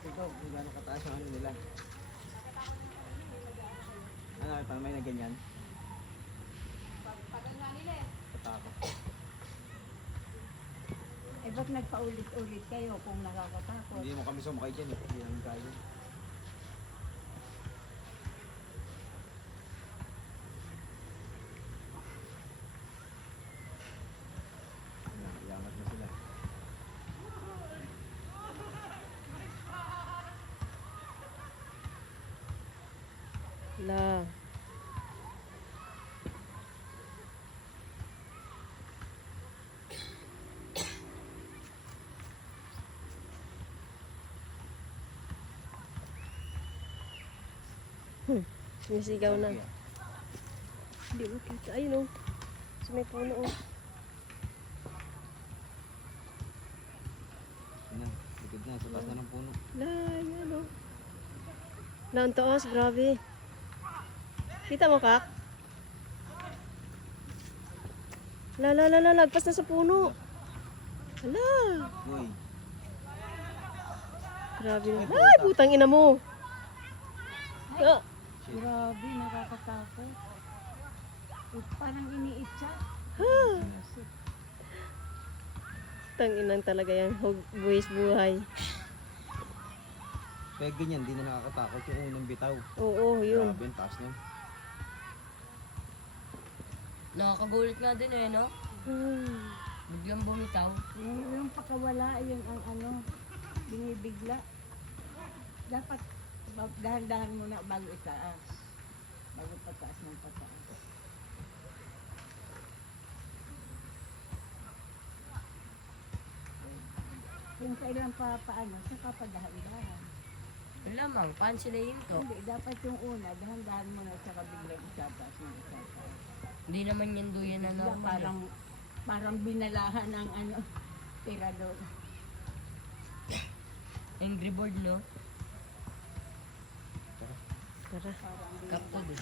Ito, kung gano'ng kataas ang ano nila. Ano, parang may na ganyan. Katakot. Eh, ba't nagpaulit-ulit kayo kung nakakatakot? Hindi mo kami sumakay dyan eh. Hindi namin kaya. Iangat na sila. La. Sumisigaw na. Hindi mo kita. Ayun o. Sa may puno o. Ano, likod na. Sa taas na ng puno. La, yan o. La, ang taas. Grabe. Kita mo, Kak? La, la, la, la. Lagpas na sa puno. Hala. Uy. Grabe na. Ay, putang ina mo. Ah. Grabe, nakakatakot. Eh, parang iniitsa. Tanginang talaga yan. Buwis buhay. Kaya ganyan, di na nakakatakot yung unang bitaw. Oo, yun. Grabe, ang taas na. Nakakagulit nga din eh, no? Biglang bumitaw. Yung pakawala, yung ang ano, binibigla. Dapat dahan-dahan muna bago itaas. Bago pataas ng pataas. Kung kailan paano, saka pa dahan-dahan. Lamang, pansinayin to. Hindi, dapat yung una, dahan-dahan muna saka biglang itataas ng itataas. Hindi naman yan duyan na Bigla normal. parang binalahan ng ano, tirador. Angry bird, no? Tara. Parang Kapto din.